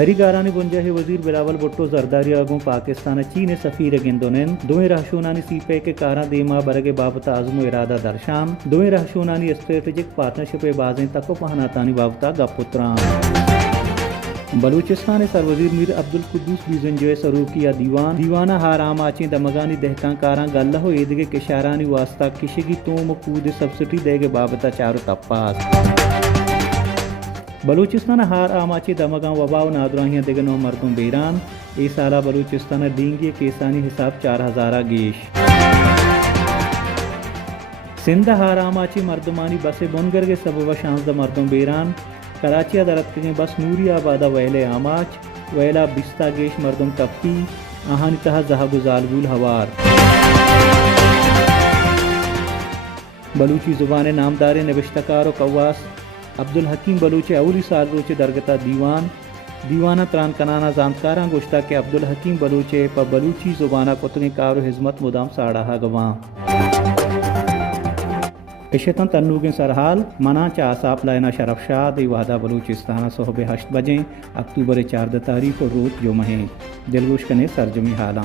دری گارانی بنجہ وزیر بلاول بھٹو زرداری آگوں پاکستان چین سفیر گندونن دوئیں رہشونانی سی پے کے کارا دیما برگے بابت عزم و ارادہ درشان دوئیں رہشونانی اسٹریٹجک پارٹنرشپ بازیں تکو پہناتانی بابتا گپتران بلوچستان سروزیر میر عبدالقدوس بیزنجوئے سروکیہ دیوانہ ہارام آچیں دمگانی دہکان کاراں گلہ ایدگے کشارانی واسطہ کشگی توم کود سبسڈی دے گے بابتا چارو تپاس بلوچستان ہار آماچی دمگان وبا و نادراہیاں دگنو مردم بیران ای سالہ بلوچستان ڈینگی کیسانی حساب 4000 گیش سندھ ہار آماچی مردمانی بس بنگر کے سبب 16 مردم بیران کراچی درت کے بس نوری آبادہ ویلے آماچ ویلا بستہ گیش مردم تپی آہانی تہا زہب زالگول ہوار بلوچی زبان نامدار نوشتکار و قواس عبدالحکیم بلوچ اولی سال روچ درگتا دیوانہ تران کنانا زانتکاراں گوشتا کہ عبدالحکیم بلوچ پا بلوچی زبانہ کتنے کار و حزمت مدام ساڑھا گواں اشتن تنوگیں سرحال منا چاساپ لائنا شرف شاد وحدہ بلوچستانہ صبح 8 بجیں اکتوبر 4 تاریخ و روز جمعہ دلگوش کنے سرجمی حالاں